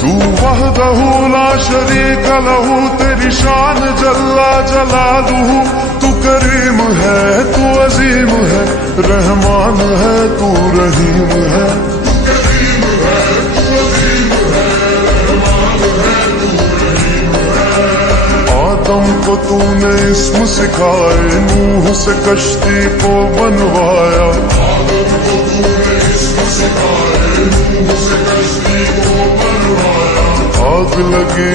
तू वहदहू ला शरीक लहू, तेरी शान जल्ला जलालुहू। तू करीम है, तू अजीम है, रहमान है, तू रहीम है। आदम को तूने इस्म सिखाए, नूह से कश्ती को बनवाया। आग लगी